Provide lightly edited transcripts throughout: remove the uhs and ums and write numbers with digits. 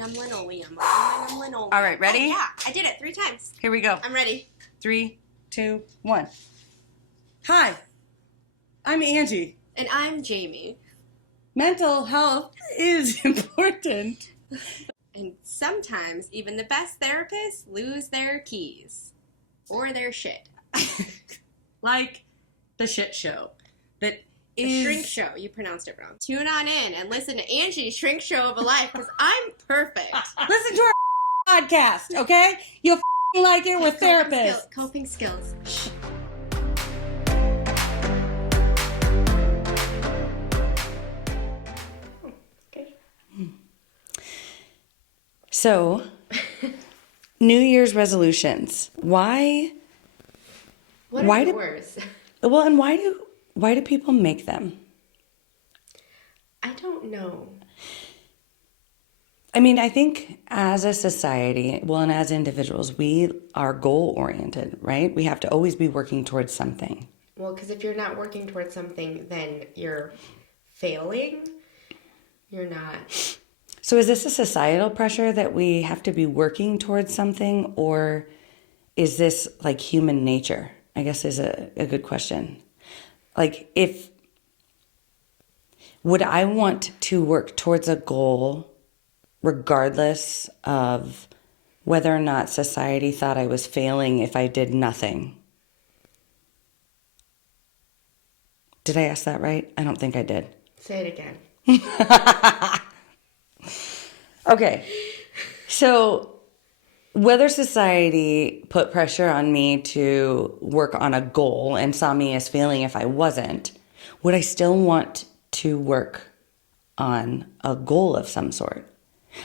All right, ready? Oh, yeah, I did it 3 times. Here we go. I'm ready. 3, 2, 1. Hi, I'm Angee. And I'm Jaime. Mental health is important. And sometimes even the best therapists lose their keys. Or their shit. Like the shit show. That The is... Shrink Show. You pronounced it wrong. Tune on in and listen to Angee's Shrink Show of a Life, because I'm perfect. Listen to our podcast, okay? You'll like it with therapists. Coping skills. Okay. So, New Year's resolutions. Why What are yours? Well, and why do people make them? I don't know. I mean, I think as a society, well, and as individuals, we are goal-oriented, right? We have to always be working towards something. Well, because if you're not working towards something, then you're failing. You're not. So is this a societal pressure that we have to be working towards something, or is this like human nature? I guess is a good question. Like, would I want to work towards a goal regardless of whether or not society thought I was failing if I did nothing? Did I ask that right? I don't think I did. Say it again. Okay. So whether society put pressure on me to work on a goal and saw me as failing if I wasn't, would I still want to work on a goal of some sort?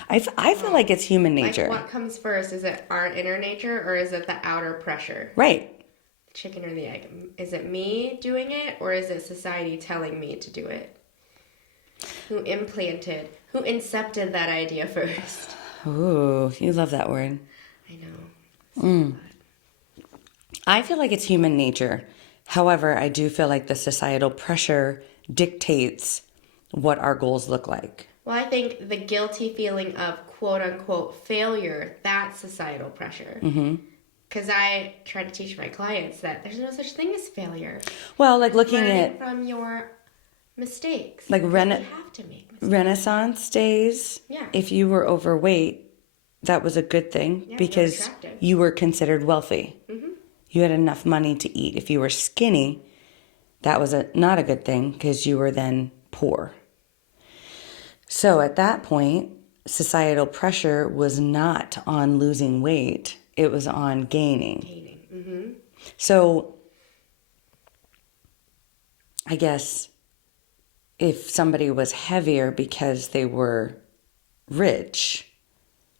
I feel like it's human nature. Like, what comes first? Is it our inner nature, or is it the outer pressure? Right. Chicken or the egg? Is it me doing it, or is it society telling me to do it? Who incepted that idea first? Ooh, you love that word. I know. I feel like it's human nature. However, I do feel like the societal pressure dictates what our goals look like. Well, I think the guilty feeling of quote-unquote failure, that's societal pressure. Because I try to teach my clients that there's no such thing as failure. Well, like looking Learning at from your mistakes. like you have to make mistakes. Renaissance days, Yeah. if you were overweight, that was a good thing because you were considered wealthy. You had enough money to eat. If you were skinny, that was not a good thing because you were then poor. So at that point, societal pressure was not on losing weight. It was on gaining. So I guess if somebody was heavier because they were rich,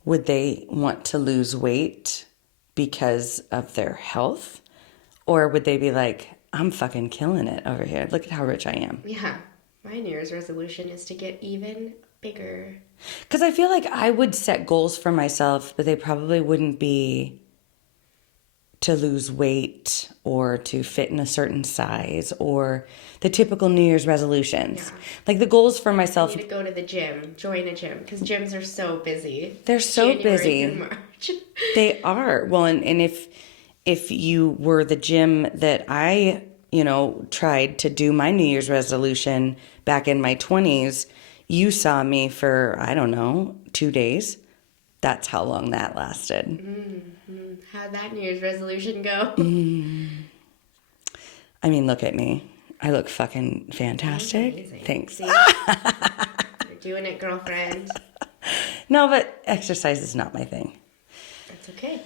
would they want to lose weight because of their health? Or would they be like, I'm fucking killing it over here. Look at how rich I am. Yeah. My New Year's resolution is to get even bigger. Because I feel like I would set goals for myself, but they probably wouldn't be to lose weight or to fit in a certain size or the typical New Year's resolutions. Yeah. Like the goals for myself. I need to go to the gym, join a gym, because gyms are so busy. They're so January busy. through March. They are. Well, and if you were the gym that I, tried to do my New Year's resolution back in my 20s, you saw me for, I don't know, 2 days. That's how long that lasted. Mm-hmm. How'd that New Year's resolution go? I mean, look at me. I look fucking fantastic. Thanks. You're doing it, girlfriend. No, but exercise is not my thing. That's okay.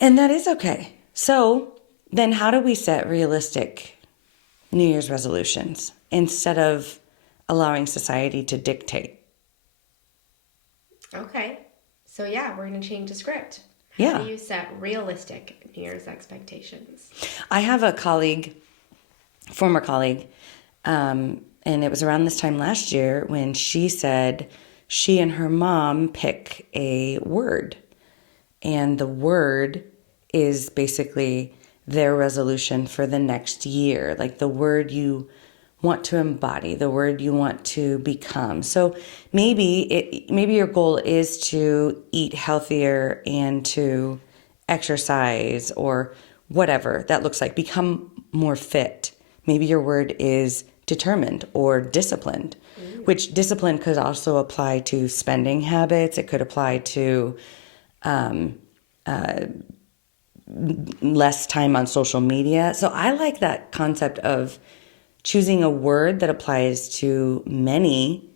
And that is okay. So then how do we set realistic New Year's resolutions instead of allowing society to dictate? Okay. So yeah, we're going to change the script. How do you set realistic New Year's expectations? I have a former colleague, and it was around this time last year when she said she and her mom pick a word. And the word is basically their resolution for the next year. Like the word you want to embody, the word you want to become. So maybe your goal is to eat healthier and to exercise or whatever that looks like, become more fit. Maybe your word is determined or disciplined, which discipline could also apply to spending habits. It could apply to less time on social media. So I like that concept of choosing a word that applies to many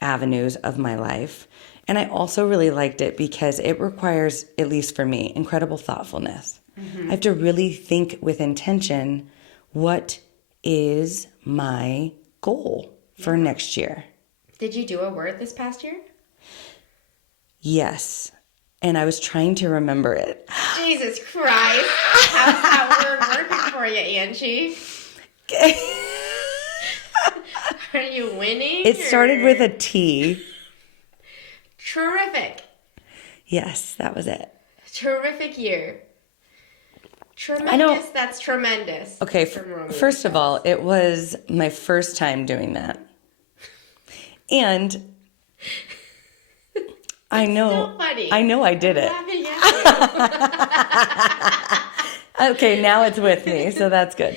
avenues of my life. And I also really liked it because it requires, at least for me, incredible thoughtfulness. I have to really think with intention, what is my goal for next year? Did you do a word this past year? Yes. And I was trying to remember it. Jesus Christ. How's that word working for you, Angee? Are you winning? It started with a T. Terrific. Yes, that was it. Terrific year. Tremendous, I know. that's tremendous. Okay, first of all, it was my first time doing that. And I know, so funny. I know I did it. Laughing at Okay, now it's with me, so that's good.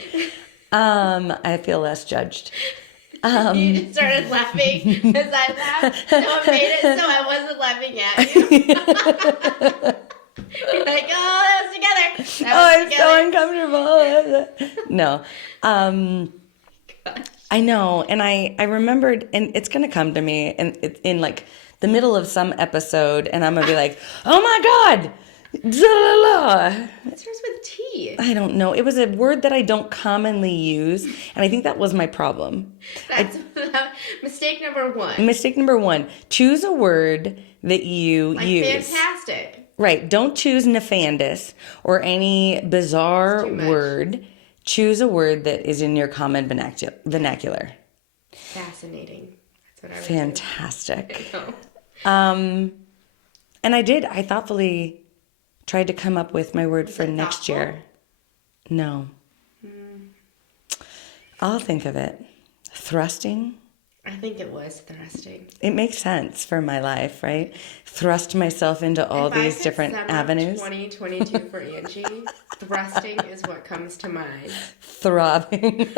I feel less judged. you just started laughing as I laughed. So I made it so I wasn't laughing at you. You're like, oh, that was together. It's so uncomfortable. No. I know. And I remembered, and it's going to come to me in like the middle of some episode, and I'm going to be like, oh my God. It starts with T. I don't know. It was a word that I don't commonly use, and I think that was my problem. That's mistake number one. Mistake number one, choose a word that you use. Fantastic. Right. Don't choose nefandous or any bizarre word. Choose a word that is in your common vernacular. Fascinating. That's what I would Fantastic. do. And I did. I thoughtfully tried to come up with my word for next year. No. I'll think of it. Thrusting. I think it was thrusting. It makes sense for my life, right? Thrust myself into all these different avenues. 2022 for Angee, thrusting is what comes to mind. Throbbing.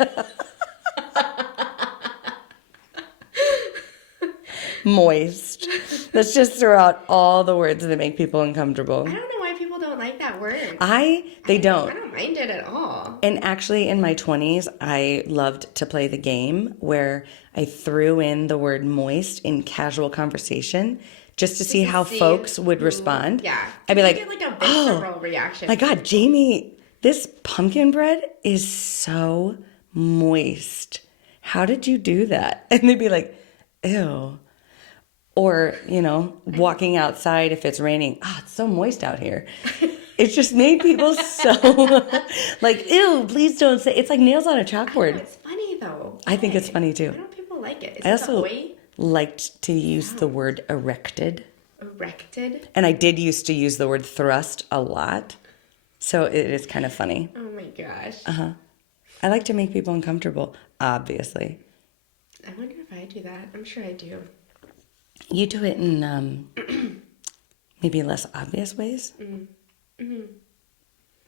Moist. Let's just throw out all the words that make people uncomfortable. I don't know why people don't like that word. They don't. I don't mind it at all. And actually, in my 20s, I loved to play the game where I threw in the word moist in casual conversation just to see how folks would respond. Yeah. I'd be like, a visceral reaction. My God, Jamie, this pumpkin bread is so moist. How did you do that? And they'd be like, ew. Or, walking outside if it's raining. It's so moist out here. It just made people so like, ew, please don't say. It's like nails on a chalkboard. It's funny, though. I think it's funny, too. Why don't people like it? Is I it also the liked to use the word erected. Erected? And I did used to use the word thrust a lot. So it is kind of funny. Oh, my gosh. I like to make people uncomfortable, obviously. I wonder if I do that. I'm sure I do. You do it in maybe less obvious ways? Mm-hmm.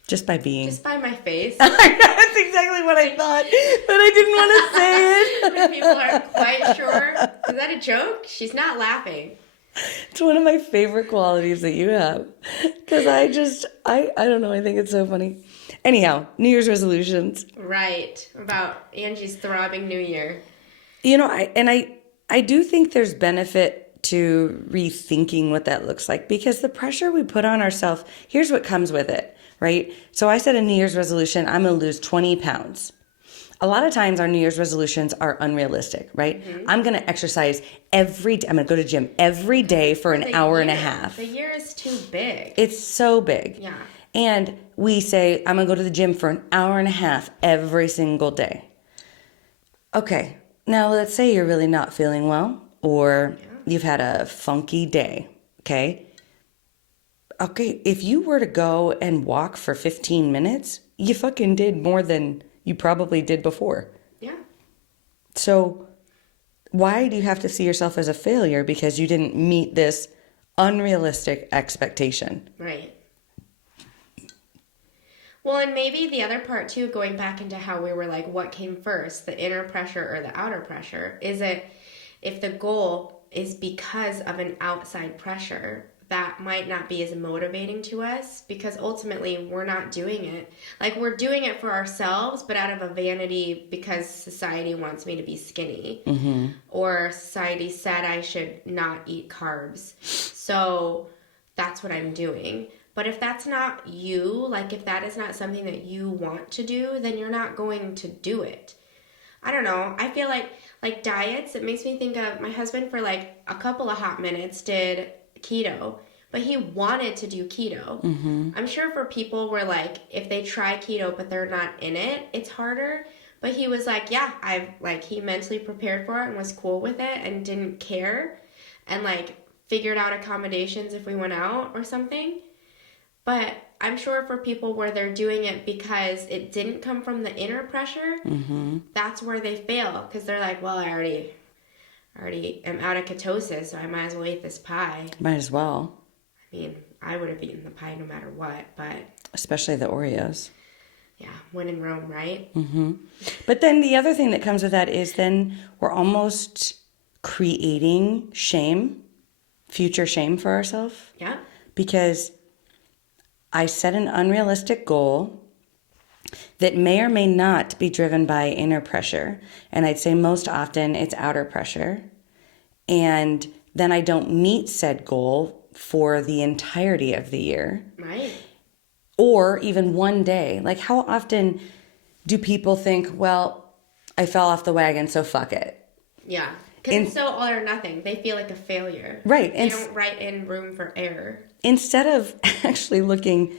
Just by being. Just by my face. That's exactly what I thought, but I didn't want to say it. When people aren't quite sure. Is that a joke? She's not laughing. It's one of my favorite qualities that you have. Because I don't know, I think it's so funny. Anyhow, New Year's resolutions. Right. About Angee's throbbing New Year. I do think there's benefit to rethinking what that looks like, because the pressure we put on ourselves, here's what comes with it, right? So I said a New Year's resolution, I'm going to lose 20 pounds. A lot of times our New Year's resolutions are unrealistic, right? Mm-hmm. I'm going to exercise every day. I'm going to go to the gym every day for an hour and a half. The year is too big. It's so big. Yeah. And we say, I'm going to go to the gym for an hour and a half every single day. Okay. Now, let's say you're really not feeling well, or you've had a funky day, okay? Okay, if you were to go and walk for 15 minutes, you fucking did more than you probably did before. Yeah. So why do you have to see yourself as a failure because you didn't meet this unrealistic expectation? Right. Well, and maybe the other part too, going back into how we were like, what came first, the inner pressure or the outer pressure? Is it if the goal is because of an outside pressure, that might not be as motivating to us because ultimately we're not doing it. Like we're doing it for ourselves, but out of a vanity because society wants me to be skinny. Mm-hmm. Or society said I should not eat carbs. So that's what I'm doing. But if that's not you, like if that is not something that you want to do, then you're not going to do it. I don't know. I feel like diets, it makes me think of my husband for like a couple of hot minutes did keto, but he wanted to do keto. Mm-hmm. I'm sure for people where like if they try keto but they're not in it, it's harder. But he was like, yeah, he mentally prepared for it and was cool with it and didn't care and like figured out accommodations if we went out or something. But I'm sure for people where they're doing it because it didn't come from the inner pressure, Mm-hmm. that's where they fail because they're like, well, I already am out of ketosis, so I might as well eat this pie. Might as well. I mean, I would have eaten the pie no matter what, but especially the Oreos. Yeah, when in Rome, right? Mm-hmm. But then the other thing that comes with that is then we're almost creating shame, future shame for ourselves. Yeah. Because I set an unrealistic goal that may or may not be driven by inner pressure. And I'd say most often it's outer pressure. And then I don't meet said goal for the entirety of the year. Right. Or even one day. Like how often do people think, well, I fell off the wagon, so fuck it. Yeah. Because it's so all or nothing. They feel like a failure. Right. They don't write in room for error. Instead of actually looking,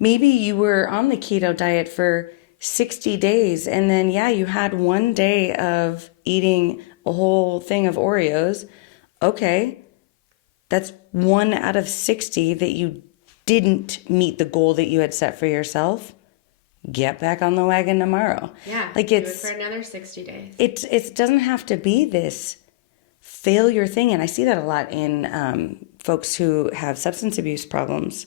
maybe you were on the keto diet for 60 days and then, yeah, you had one day of eating a whole thing of Oreos. Okay. That's 1 out of 60 that you didn't meet the goal that you had set for yourself. Get back on the wagon tomorrow. Yeah. Like do it for another 60 days. It doesn't have to be this failure thing. And I see that a lot in folks who have substance abuse problems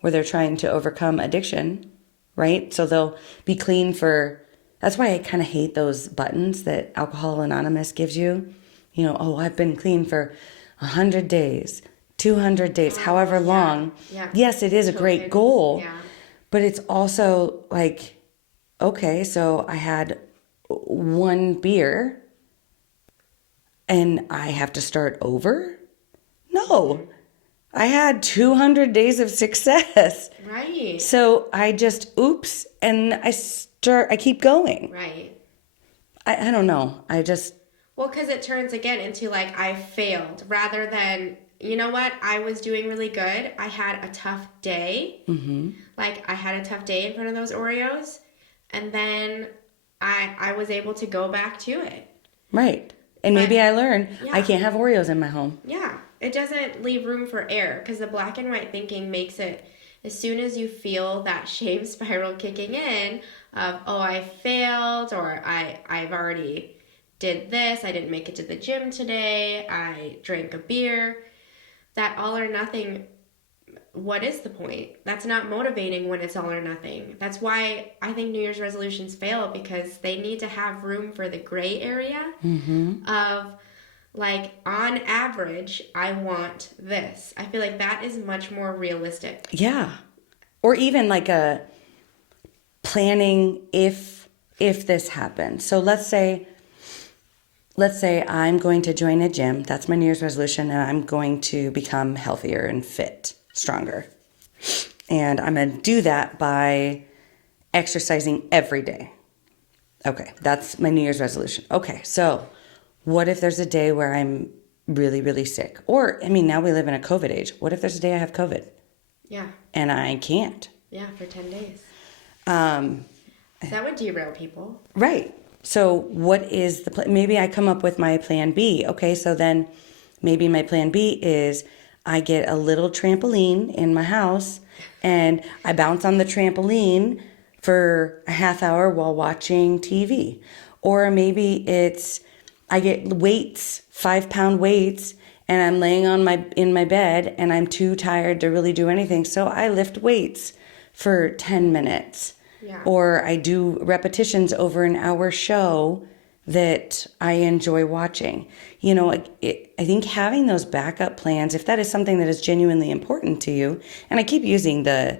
where they're trying to overcome addiction, right? So they'll be clean for, that's why I kind of hate those buttons that Alcohol Anonymous gives you. You know, oh, I've been clean for 100 days, 200 days, however long. Yeah. Yes, it is a great goal. Yeah. But it's also like, okay, so I had one beer and I have to start over? No. I had 200 days of success. Right. So I just, oops, and I keep going. Right. I don't know. Well, because it turns again into like, I failed rather than, you know what? I was doing really good. I had a tough day. Mm-hmm. Like I had a tough day in front of those Oreos. And then I was able to go back to it. Right. And maybe I learned I can't have Oreos in my home. Yeah. It doesn't leave room for error because the black and white thinking makes it, as soon as you feel that shame spiral kicking in of, oh, I failed, or I've already did this, I didn't make it to the gym today, I drank a beer, that all or nothing, what is the point? That's not motivating when it's all or nothing. That's why I think New Year's resolutions fail, because they need to have room for the gray area of, like, on average, I want this. I feel like that is much more realistic. Yeah. Or even like a planning if this happens. So let's say I'm going to join a gym. That's my New Year's resolution, and I'm going to become healthier and fit, stronger. And I'm going to do that by exercising every day. Okay, that's my New Year's resolution. Okay, so what if there's a day where I'm really, really sick? Or, I mean, now we live in a COVID age. What if there's a day I have COVID? Yeah. And I can't? Yeah, for 10 days. That would derail people. Right. So what is the plan? Maybe I come up with my plan B. Okay, so then maybe my plan B is I get a little trampoline in my house and I bounce on the trampoline for a half hour while watching TV. Or maybe it's I get weights, 5-pound weights, and I'm laying in my bed and I'm too tired to really do anything. So I lift weights for 10 minutes. Yeah. Or I do repetitions over an hour show that I enjoy watching. You know, I think having those backup plans, if that is something that is genuinely important to you, and I keep using the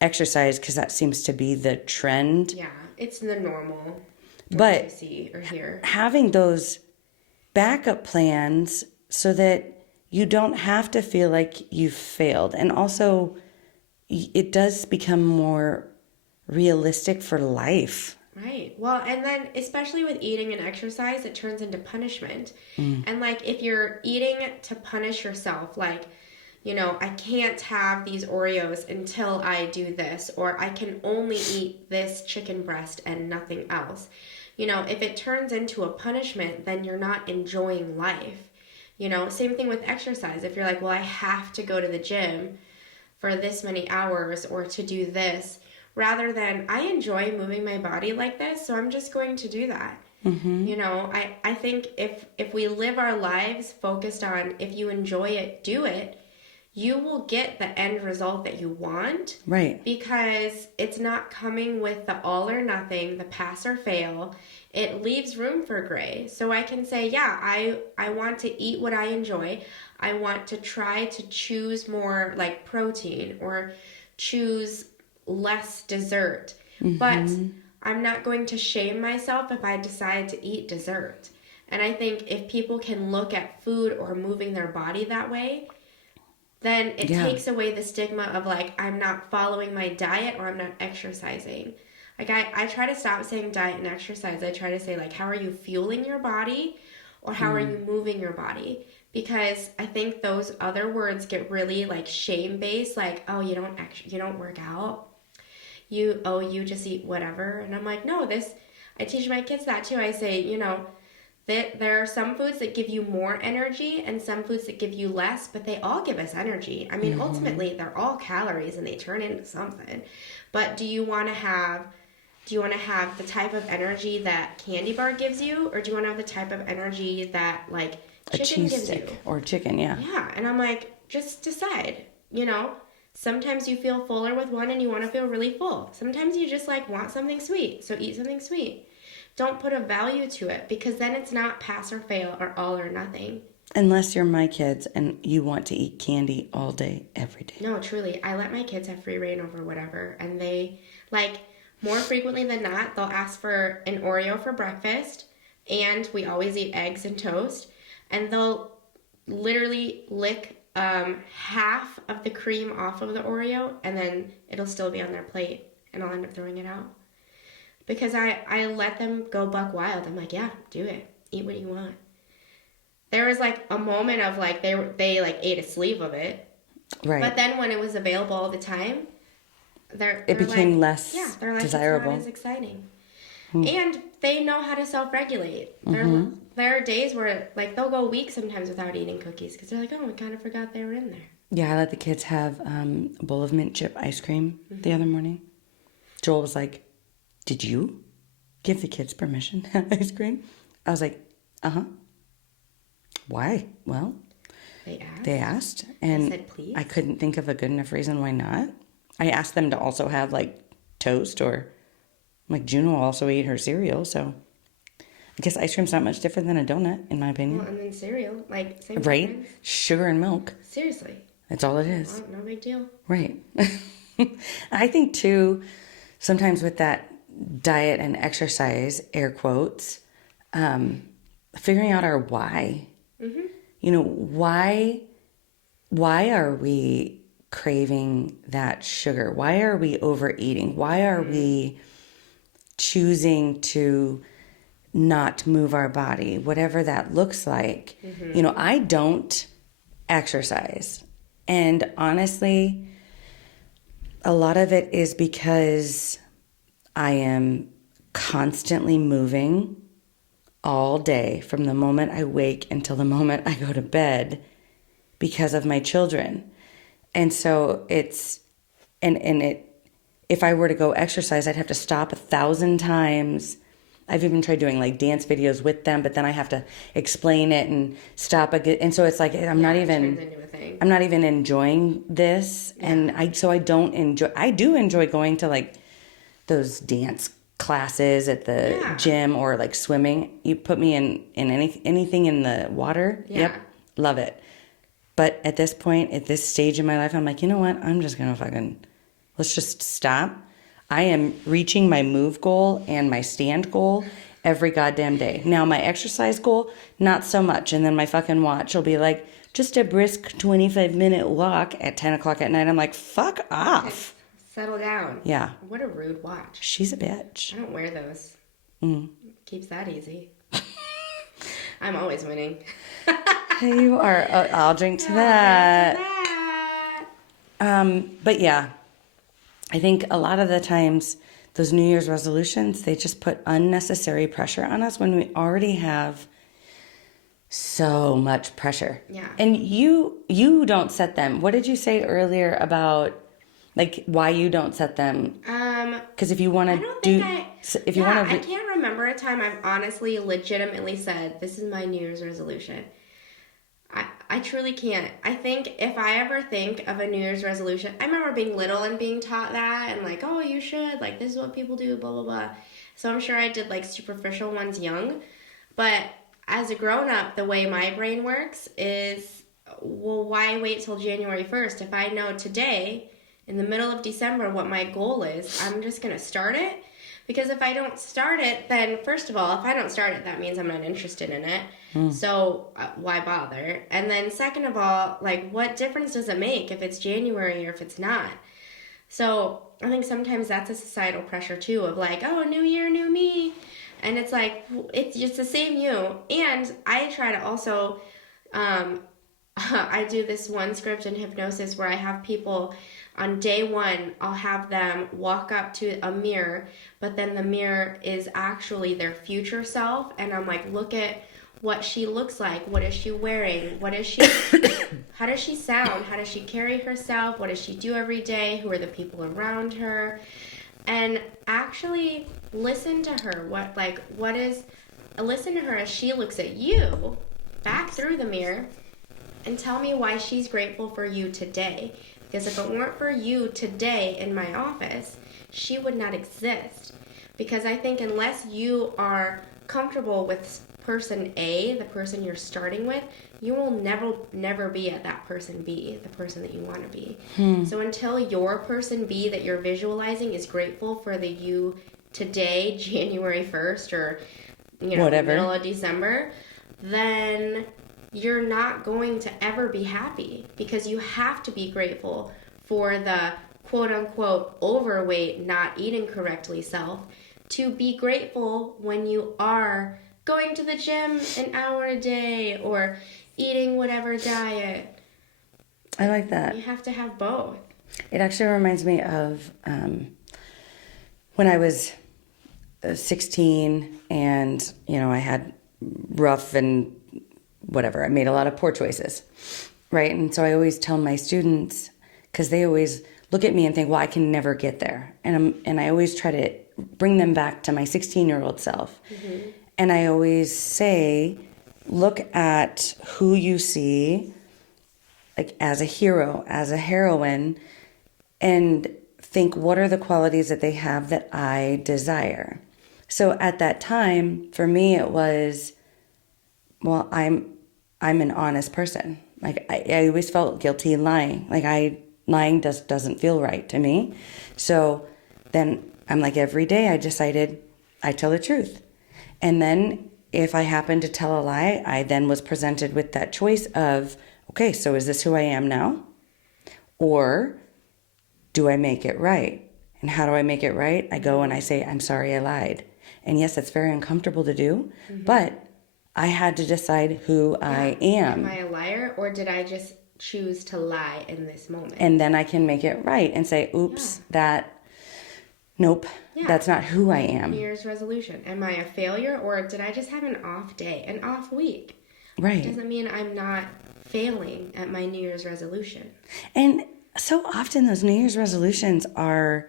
exercise because that seems to be the trend. Yeah, it's the normal. But you see or hear. Having those backup plans so that you don't have to feel like you've failed. And also, it does become more realistic for life. Right. Well, and then especially with eating and exercise, it turns into punishment. And like if you're eating to punish yourself, like, you know, I can't have these Oreos until I do this, or I can only eat this chicken breast and nothing else. You know, if it turns into a punishment, then you're not enjoying life. You know, same thing with exercise. If you're like, well, I have to go to the gym for this many hours or to do this, rather than I enjoy moving my body like this, so I'm just going to do that. You know, I think if we live our lives focused on if you enjoy it, do it, you will get the end result that you want. Right. Because it's not coming with the all or nothing, the pass or fail. It leaves room for gray. So I can say, yeah, I want to eat what I enjoy. I want to try to choose more like protein or choose less dessert. But I'm not going to shame myself if I decide to eat dessert. And I think if people can look at food or moving their body that way, then it takes away the stigma of like, I'm not following my diet or I'm not exercising. Like I try to stop saying diet and exercise. I try to say like, how are you fueling your body or how are you moving your body? Because I think those other words get really like shame based, like, oh, you don't work out. You just eat whatever. And I'm like, no, I teach my kids that too. I say, you know, that there are some foods that give you more energy and some foods that give you less, but they all give us energy. I mean, ultimately, they're all calories and they turn into something. But do you want to have the type of energy that candy bar gives you, or do you want to have the type of energy that like chicken gives you? Or chicken, yeah. Yeah, and I'm like, just decide. You know, sometimes you feel fuller with one and you want to feel really full. Sometimes you just like want something sweet, so eat something sweet. Don't put a value to it because then it's not pass or fail or all or nothing. Unless you're my kids and you want to eat candy all day, every day. No, truly. I let my kids have free reign over whatever. And they, like, more frequently than not, they'll ask for an Oreo for breakfast. And we always eat eggs and toast. And they'll literally lick half of the cream off of the Oreo. And then it'll still be on their plate. And I'll end up throwing it out. Because I let them go buck wild. I'm like, yeah, do it. Eat what you want. There was like a moment of like they like ate a sleeve of it. Right. But then when it was available all the time, it became like, less they're like, desirable. It's not as exciting. And they know how to self-regulate. There are days where like they'll go weeks sometimes without eating cookies because they're like, oh, I kind of forgot they were in there. Yeah, I let the kids have a bowl of mint chip ice cream the other morning. Joel was like, did you give the kids permission to have ice cream? I was like, uh-huh. Why? Well, they asked. And said, please? I couldn't think of a good enough reason why not. I asked them to also have like toast or like Juno also ate her cereal. So I guess ice cream's not much different than a donut, in my opinion. Well, and then cereal, like same Right? difference. Sugar and milk. Seriously. That's all it is. Well, no big deal. Right. I think too, sometimes with that diet and exercise, air quotes, figuring out our why. You know, why are we craving that sugar? Why are we overeating? Why are we choosing to not move our body, whatever that looks like? You know, I don't exercise. And honestly, a lot of it is because I am constantly moving all day from the moment I wake until the moment I go to bed because of my children. And so if I were to go exercise, I'd have to stop 1,000 times. I've even tried doing like dance videos with them, but then I have to explain it and stop again. And so it's like, I'm not even enjoying this. Yeah. And I do enjoy going to like those dance classes at the gym or like swimming. You put me in anything in the water. Yeah. Yep. Love it. But at this point, at this stage in my life, I'm like, you know what? I'm just going to let's just stop. I am reaching my move goal and my stand goal every goddamn day. Now, my exercise goal, not so much. And then my fucking watch will be like, just a brisk 25-minute walk at 10 o'clock at night. I'm like, fuck off. Settle down. Yeah. What a rude watch. She's a bitch. I don't wear those. Keeps that easy. I'm always winning. You are. I'll drink to that. But yeah, I think a lot of the times those New Year's resolutions, they just put unnecessary pressure on us when we already have so much pressure. Yeah. And you don't set them. What did you say earlier about like why you don't set them? Because if you want to do, I can't remember a time I've honestly, legitimately said, this is my New Year's resolution. I truly can't. I think if I ever think of a New Year's resolution, I remember being little and being taught that and like, oh, you should, like, this is what people do, blah, blah, blah. So I'm sure I did like superficial ones young. But as a grown-up, the way my brain works is, well, why wait till January 1st? If I know today, in the middle of December, what my goal is, I'm just going to start it. Because if I don't start it, then first of all, if I don't start it, that means I'm not interested in it. So why bother? And then second of all, like, what difference does it make if it's January or if it's not? So I think sometimes that's a societal pressure too of like, oh, new year, new me. And it's like, it's just the same you. And I try to also, I do this one script in hypnosis where I have people on day one, I'll have them walk up to a mirror, but then the mirror is actually their future self. And I'm like, look at what she looks like. What is she wearing? What is she, how does she sound? How does she carry herself? What does she do every day? Who are the people around her? And actually listen to her. Listen to her as she looks at you back through the mirror and tell me why she's grateful for you today. Because if it weren't for you today in my office, she would not exist. Because I think unless you are comfortable with person A, the person you're starting with, you will never be at that person B, the person that you want to be. So until your person B that you're visualizing is grateful for the you today, January 1st, or whatever, middle of December, then you're not going to ever be happy, because you have to be grateful for the quote-unquote overweight, not eating correctly self, to be grateful when you are going to the gym an hour a day or eating whatever diet. I like that. You have to have both. It actually reminds me of when I was 16 and, I had rough and whatever. I made a lot of poor choices, right? And so I always tell my students, because they always look at me and think, well, I can never get there. And I always try to bring them back to my 16-year-old self. Mm-hmm. And I always say, look at who you see like as a hero, as a heroine, and think, what are the qualities that they have that I desire? So at that time, for me, it was, well, I'm an honest person. Like I always felt guilty lying. Lying doesn't feel right to me. So then I'm like, every day I decided I tell the truth. And then if I happened to tell a lie, I then was presented with that choice of, okay, so is this who I am now? Or do I make it right? And how do I make it right? I go and I say, I'm sorry I lied. And yes, that's very uncomfortable to do, but I had to decide who I am. Am I a liar, or did I just choose to lie in this moment? And then I can make it right and say, oops, nope, that's not who I am. New Year's resolution. Am I a failure, or did I just have an off day, an off week? Right. It doesn't mean I'm not failing at my New Year's resolution. And so often those New Year's resolutions are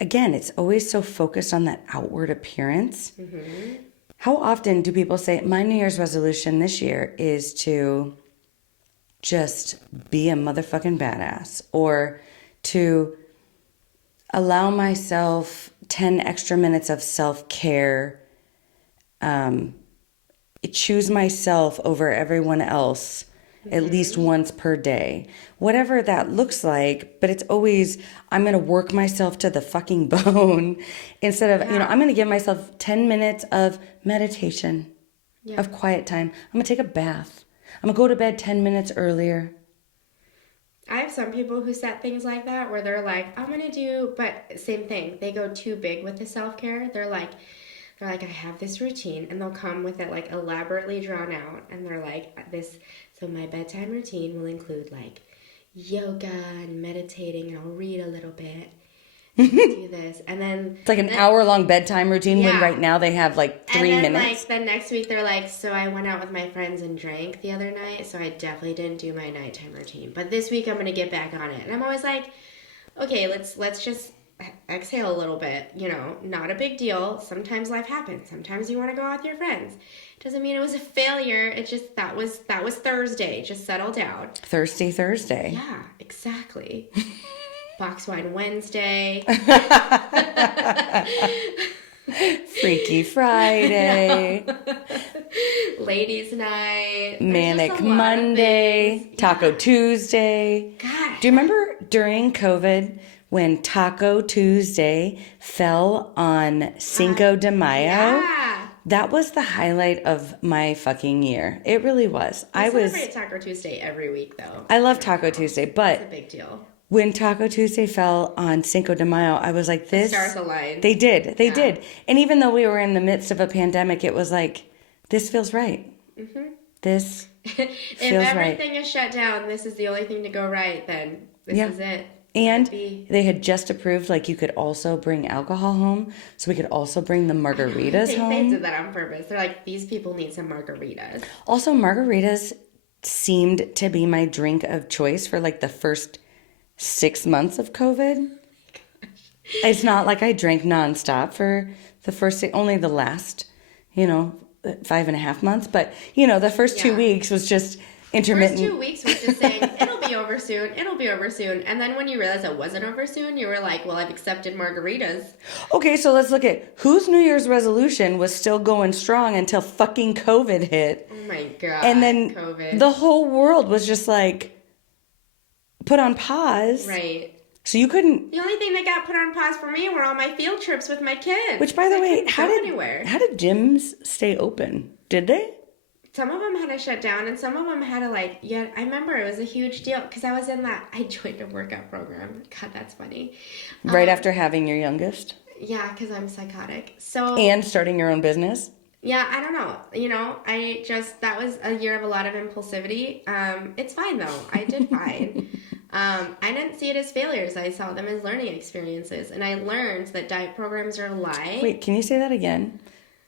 again, it's always so focused on that outward appearance. How often do people say, my New Year's resolution this year is to just be a motherfucking badass, or to allow myself 10 extra minutes of self-care, choose myself over everyone else at least once per day, whatever that looks like. But it's always, I'm going to work myself to the fucking bone instead of, I'm going to give myself 10 minutes of meditation, of quiet time. I'm going to take a bath. I'm going to go to bed 10 minutes earlier. I have some people who set things like that where they're like, I'm going to do, but same thing. They go too big with the self-care. They're like, I have this routine, and they'll come with it like elaborately drawn out. And they're like, so my bedtime routine will include like yoga and meditating, and I'll read a little bit. Do this, and then it's like an hour-long bedtime routine when right now they have like 3 minutes. Like the next week they're like, so I went out with my friends and drank the other night, so I definitely didn't do my nighttime routine, but this week I'm gonna get back on it. And I'm always like, okay, let's just exhale a little bit, not a big deal. Sometimes life happens. Sometimes you want to go out with your friends. It doesn't mean it was a failure. It just that was Thursday. Just settle down. Thursday. Yeah, exactly. Box wine Wednesday. Freaky Friday. Ladies night. Manic Monday. Taco Tuesday. God. Do you remember during COVID when Taco Tuesday fell on Cinco de Mayo? Yeah. That was the highlight of my fucking year. It really was. I celebrate Taco Tuesday every week, though. I love Taco Tuesday, but it's a big deal. When Taco Tuesday fell on Cinco de Mayo, I was like, this... The stars aligned. They did. They did. And even though we were in the midst of a pandemic, it was like, this feels right. This feels right. If everything is shut down, this is the only thing to go right, then this is it. And they had just approved, like, you could also bring alcohol home, so we could also bring the margaritas home. They did that on purpose. They're like, these people need some margaritas. Also, margaritas seemed to be my drink of choice for, like, the first 6 months of COVID. It's not like I drank nonstop for the first, only the last, 5.5 months. But, the first 2 weeks was just intermittent. First 2 weeks was just saying, it'll be over soon. It'll be over soon. And then when you realized it wasn't over soon, you were like, well, I've accepted margaritas. Okay, so let's look at whose New Year's resolution was still going strong until fucking COVID hit. Oh my God. And then COVID. The whole world was just like put on pause. Right. So you couldn't... The only thing that got put on pause for me were all my field trips with my kids. Which, by the way, how did gyms stay open? Did they? Some of them had to shut down, and some of them had to, I remember it was a huge deal, because I joined a workout program. God, that's funny. Right after having your youngest? Yeah, because I'm psychotic. And starting your own business? Yeah, I don't know. That was a year of a lot of impulsivity. It's fine, though. I did fine. I didn't see it as failures. I saw them as learning experiences. And I learned that diet programs are a lie. Wait, can you say that again?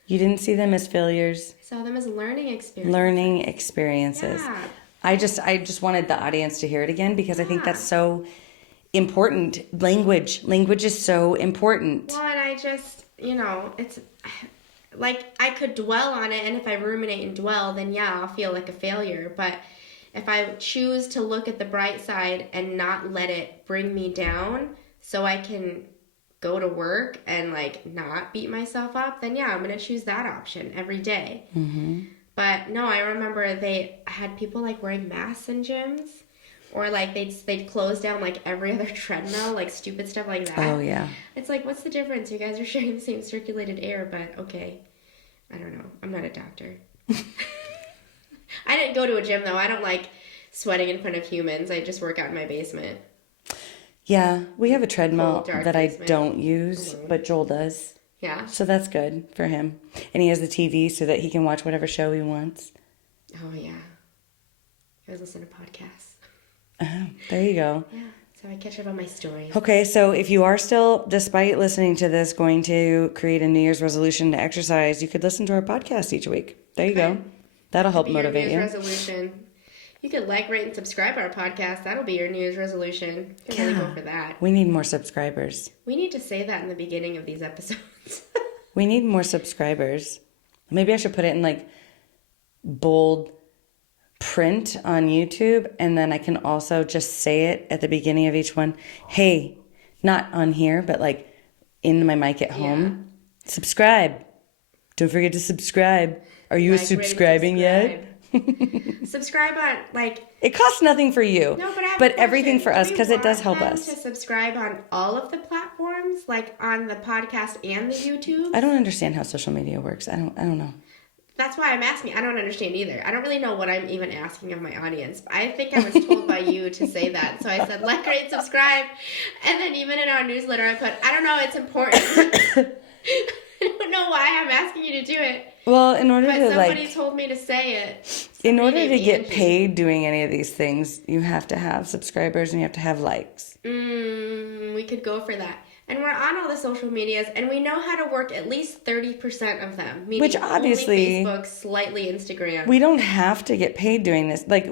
You didn't see them as failures? I saw them as learning experiences. Learning experiences. Yeah. I just wanted the audience to hear it again because I think that's so important. Language is so important. Well, and I just, it's... I could dwell on it, and if I ruminate and dwell, then I'll feel like a failure. But if I choose to look at the bright side and not let it bring me down so I can go to work and, not beat myself up, then I'm going to choose that option every day. Mm-hmm. But, no, I remember they had people, wearing masks in gyms. Or, they'd close down, every other treadmill, stupid stuff like that. Oh, yeah. It's what's the difference? You guys are sharing the same circulated air, but okay. I don't know. I'm not a doctor. I didn't go to a gym, though. I don't like sweating in front of humans. I just work out in my basement. Yeah, we have a treadmill that basement. I don't use, but Joel does. Yeah. So that's good for him. And he has the TV so that he can watch whatever show he wants. Oh, yeah. I always listen to podcasts. Oh, there you go. Yeah, so I catch up on my stories. Okay, so if you are still, despite listening to this, going to create a New Year's resolution to exercise, you could listen to our podcast each week. There you go. That'll help motivate you. New Year's resolution. You could like, rate, and subscribe our podcast. That'll be your New Year's resolution. You can really go for that. We need more subscribers. We need to say that in the beginning of these episodes. We need more subscribers. Maybe I should put it in like bold print on YouTube, and then I can also just say it at the beginning of each one. Hey, not on here, but like in my mic at home. Subscribe. Don't forget to subscribe. Are you subscribing yet? Subscribe on, like... It costs nothing for you. No, but everything for us, because it does help us. To subscribe on all of the platforms, like on the podcast and the YouTube? I don't understand how social media works. I don't know. That's why I'm asking. I don't understand either. I don't really know what I'm even asking of my audience. I think I was told by you to say that. So I said, like, rate, subscribe. And then even in our newsletter, I put, I don't know, it's important. I don't know why I'm asking you to do it. Well, in order to somebody told me to say it. In order to get paid doing any of these things, you have to have subscribers and you have to have likes. We could go for that. And we're on all the social medias, and we know how to work at least 30% of them. Which obviously... Only Facebook, slightly Instagram. We don't have to get paid doing this. Like,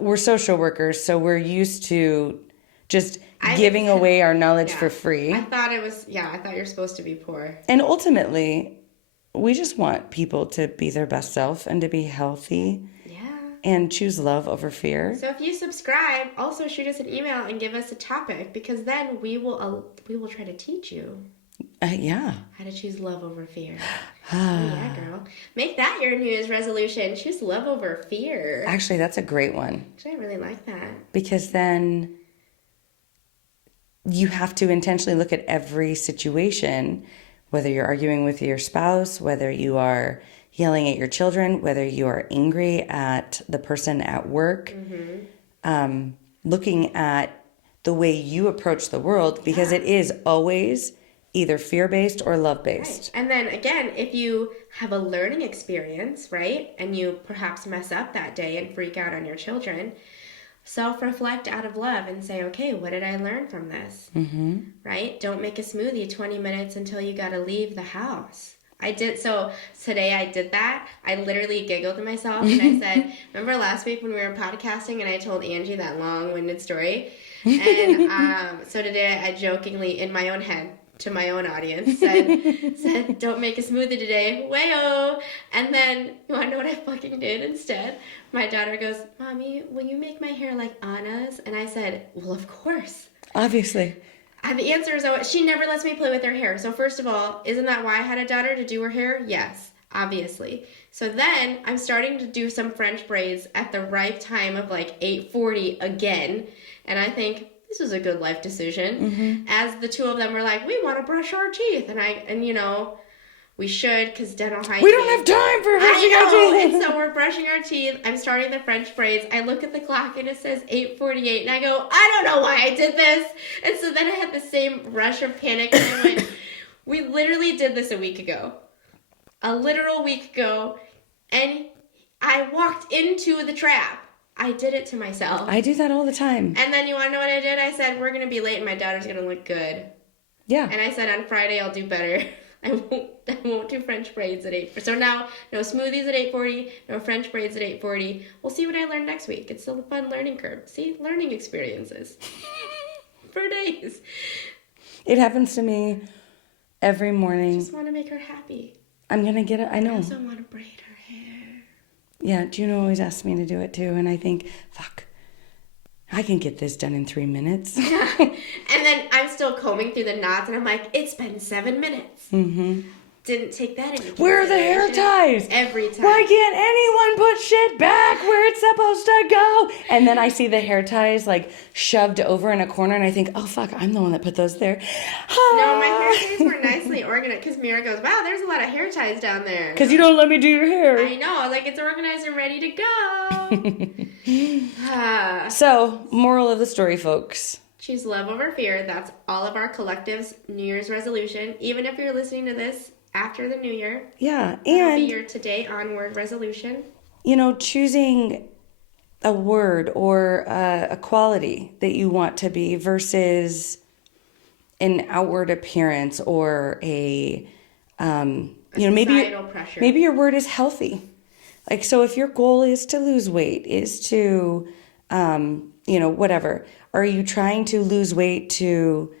we're social workers, so we're used to just giving away our knowledge for free. I thought you're supposed to be poor. And ultimately, we just want people to be their best self and to be healthy. Yeah. And choose love over fear. So if you subscribe, also shoot us an email and give us a topic, because then we will try to teach you. Yeah. How to choose love over fear. Oh, yeah, girl. Make that your New Year's resolution. Choose love over fear. Actually, that's a great one. Actually, I really like that. Because then you have to intentionally look at every situation, whether you're arguing with your spouse, whether you are yelling at your children, whether you are angry at the person at work, looking at the way you approach the world, because it is always either fear-based or love-based. Right. And then again, if you have a learning experience, right, and you perhaps mess up that day and freak out on your children, self-reflect out of love and say, okay, what did I learn from this? Right? Don't make a smoothie 20 minutes until you got to leave the house. So today I did that. I literally giggled to myself and I said, remember last week when we were podcasting and I told Angee that long-winded story? And so today I jokingly, in my own head, to my own audience, said, don't make a smoothie today, wayo. And then, you want to know what I fucking did instead? My daughter goes, Mommy, will you make my hair like Anna's? And I said, well, of course. Obviously. The answer is, she never lets me play with her hair. So first of all, isn't that why I had a daughter, to do her hair? Yes, obviously. So then I'm starting to do some French braids at the right time of like 8:40 again. And I think, this was a good life decision. As the two of them were like, we want to brush our teeth. And you know, we should, because dental hygiene. We don't have time for brushing our teeth. And so we're brushing our teeth. I'm starting the French braids. I look at the clock and it says 8:48. And I go, I don't know why I did this. And so then I had the same rush of panic. And I went, we literally did this a week ago. A literal week ago. And I walked into the trap. I did it to myself. I do that all the time. And then you want to know what I did? I said, we're going to be late and my daughter's going to look good. Yeah. And I said, on Friday, I'll do better. I won't do French braids at 8. So now, no smoothies at 8:40, no French braids at 8:40. We'll see what I learn next week. It's still a fun learning curve. See, learning experiences for days. It happens to me every morning. I just want to make her happy. I'm going to get it. I know. I also want to braid her hair. Yeah, Juno always asks me to do it too. And I think, fuck, I can get this done in 3 minutes. Yeah. And then I'm still combing through the knots and I'm like, it's been 7 minutes. Didn't take that into consideration. Where are the hair ties? Every time. Why can't anyone put shit back where it's supposed to go? And then I see the hair ties like shoved over in a corner and I think, oh fuck, I'm the one that put those there. No, my hair ties were nicely organized because Mira goes, wow, there's a lot of hair ties down there. Because you don't let me do your hair. I know. I was like, it's organized and ready to go. So, moral of the story, folks. Choose love over fear. That's all of our collective's New Year's resolution. Even if you're listening to this after the New Year. Yeah, and be your today onward resolution. You know, choosing a word or a quality that you want to be versus an outward appearance or maybe societal pressure. Maybe your word is healthy. Like, so if your goal is to lose weight, is to, whatever, are you trying to lose weight to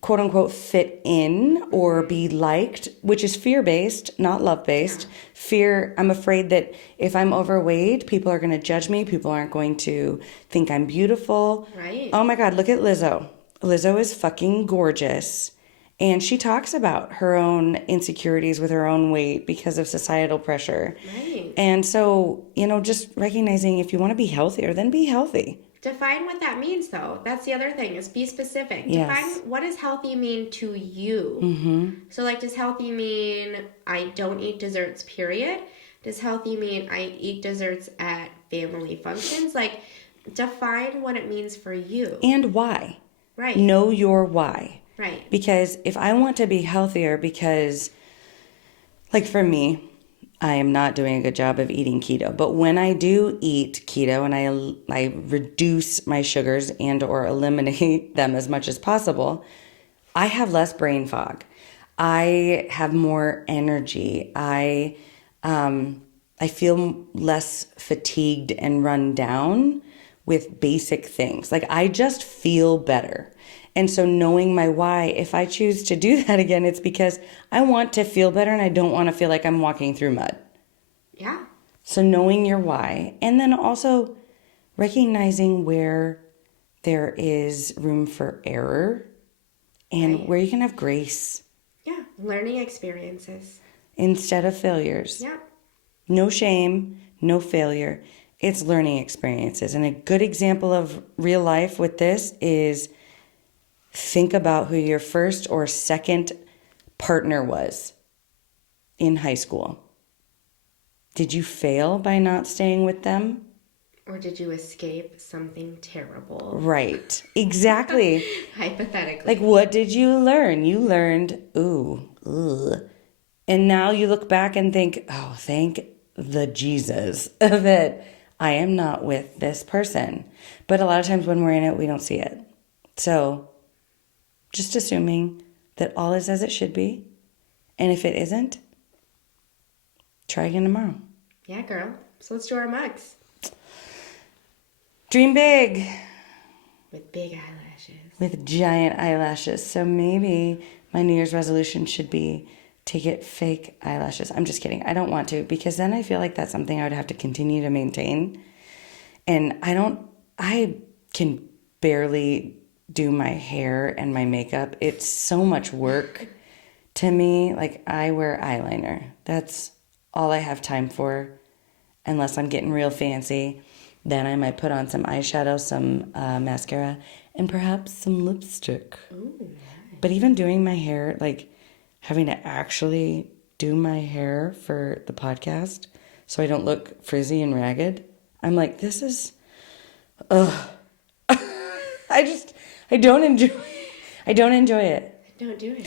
quote unquote fit in or be liked, which is fear based, not love based? Yeah. Fear, I'm afraid that if I'm overweight, people are going to judge me. People aren't going to think I'm beautiful. Right. Oh my God, look at Lizzo. Lizzo is fucking gorgeous. And she talks about her own insecurities with her own weight because of societal pressure. Right. And so, just recognizing if you want to be healthier, then be healthy. Define what that means, though. That's the other thing, is be specific. Yes. Define what does healthy mean to you. Mm-hmm. So, like, does healthy mean I don't eat desserts, period? Does healthy mean I eat desserts at family functions? Like, define what it means for you. And why. Right. Know your why. Right. Because if I want to be healthier, because, like, for me, I am not doing a good job of eating keto. But when I do eat keto and I reduce my sugars and or eliminate them as much as possible, I have less brain fog. I have more energy. I feel less fatigued and run down with basic things. Like, I just feel better. And so knowing my why, if I choose to do that again, it's because I want to feel better and I don't want to feel like I'm walking through mud. Yeah. So knowing your why, and then also recognizing where there is room for error and where you can have grace. Yeah. Learning experiences. Instead of failures. Yeah. No shame, no failure. It's learning experiences. And a good example of real life with this is think about who your first or second partner was in high school. Did you fail by not staying with them? Or did you escape something terrible? Right. Exactly. Hypothetically. Like, what did you learn? You learned, ugh. And now you look back and think, oh, thank the Jesus that I am not with this person. But a lot of times when we're in it, we don't see it. So just assuming that all is as it should be. And if it isn't, try again tomorrow. Yeah, girl. So let's do our mugs. Dream big. With big eyelashes. With giant eyelashes. So maybe my New Year's resolution should be to get fake eyelashes. I'm just kidding. I don't want to, because then I feel like that's something I would have to continue to maintain. And I can barely do my hair and my makeup. It's so much work to me. Like, I wear eyeliner. That's all I have time for, unless I'm getting real fancy. Then I might put on some eyeshadow, some mascara, and perhaps some lipstick. Ooh, nice. But even doing my hair, like having to actually do my hair for the podcast so I don't look frizzy and ragged, I'm like, this is, I don't enjoy it. Don't do it.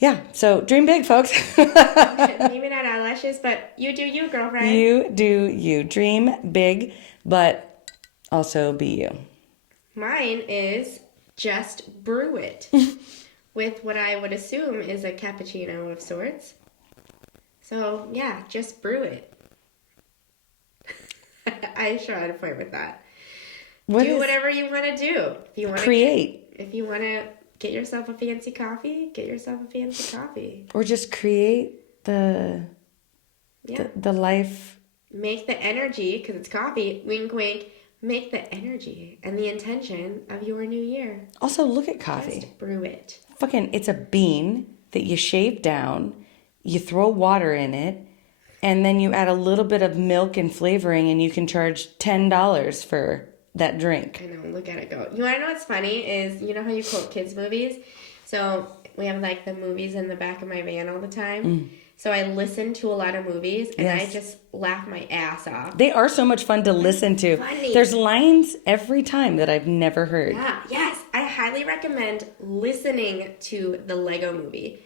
Yeah, so dream big, folks. Maybe not eyelashes, but you do you, girlfriend. You do you. Dream big, but also be you. Mine is just brew it with what I would assume is a cappuccino of sorts. So, yeah, just brew it. I sure had a point with that. Do whatever you want to do. If you want to create. If you want to get yourself a fancy coffee, get yourself a fancy coffee. Or just create the life. Make the energy, because it's coffee, wink, wink. Make the energy and the intention of your new year. Also, look at coffee. Just brew it. Fucking, it's a bean that you shave down, you throw water in it, and then you add a little bit of milk and flavoring, and you can charge $10 for that drink. I know, look at it go. You want to know what's funny is, you know how you quote kids' movies? So we have like the movies in the back of my van all the time. So I listen to a lot of movies, and I just laugh my ass off. They are so much fun to listen to. Funny. There's lines every time that I've never heard. Yeah, yes. I highly recommend listening to the Lego Movie.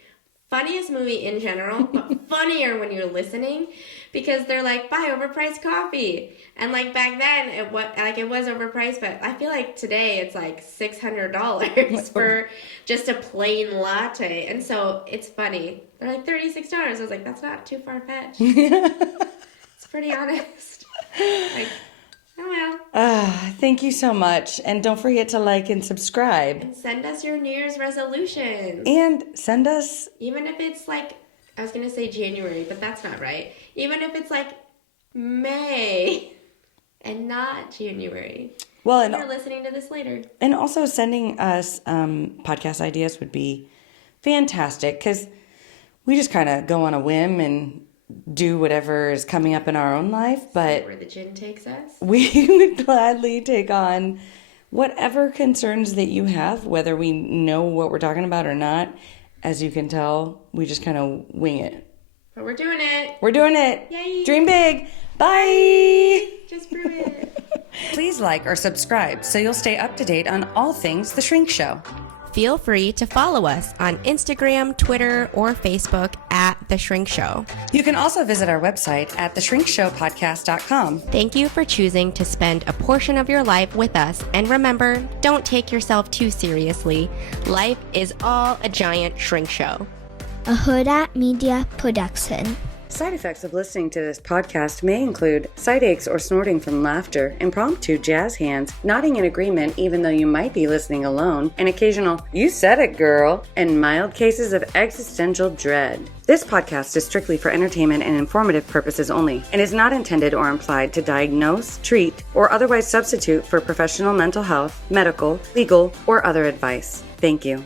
Funniest movie in general, but funnier when you're listening, because they're like, buy overpriced coffee. And like back then, it was overpriced, but I feel like today it's like $600 for just a plain latte. And so it's funny. They're like $36. I was like, that's not too far-fetched. It's It's pretty honest. Like, oh well. Thank you so much. And don't forget to like and subscribe. And send us your New Year's resolutions. And send us... Even if it's like, I was going to say January, but that's not right. Even if it's like May and not January. Well, and you're listening to this later. And also sending us podcast ideas would be fantastic, because we just kind of go on a whim and do whatever is coming up in our own life. But where the gin takes us, we would gladly take on whatever concerns that you have, whether we know what we're talking about or not. As you can tell, we just kind of wing it. But we're doing it. We're doing it. Yay. Dream big. Bye. Just brew it. Please like or subscribe so you'll stay up to date on all things The Shrink Show. Feel free to follow us on Instagram, Twitter, or Facebook at The Shrink Show. You can also visit our website at theshrinkshowpodcast.com. Thank you for choosing to spend a portion of your life with us. And remember, don't take yourself too seriously. Life is all a giant shrink show. A Huda Media Production. Side effects of listening to this podcast may include side aches or snorting from laughter, impromptu jazz hands, nodding in agreement even though you might be listening alone, an occasional "you said it, girl," and mild cases of existential dread. This podcast is strictly for entertainment and informative purposes only, and is not intended or implied to diagnose, treat, or otherwise substitute for professional mental health, medical, legal, or other advice. Thank you.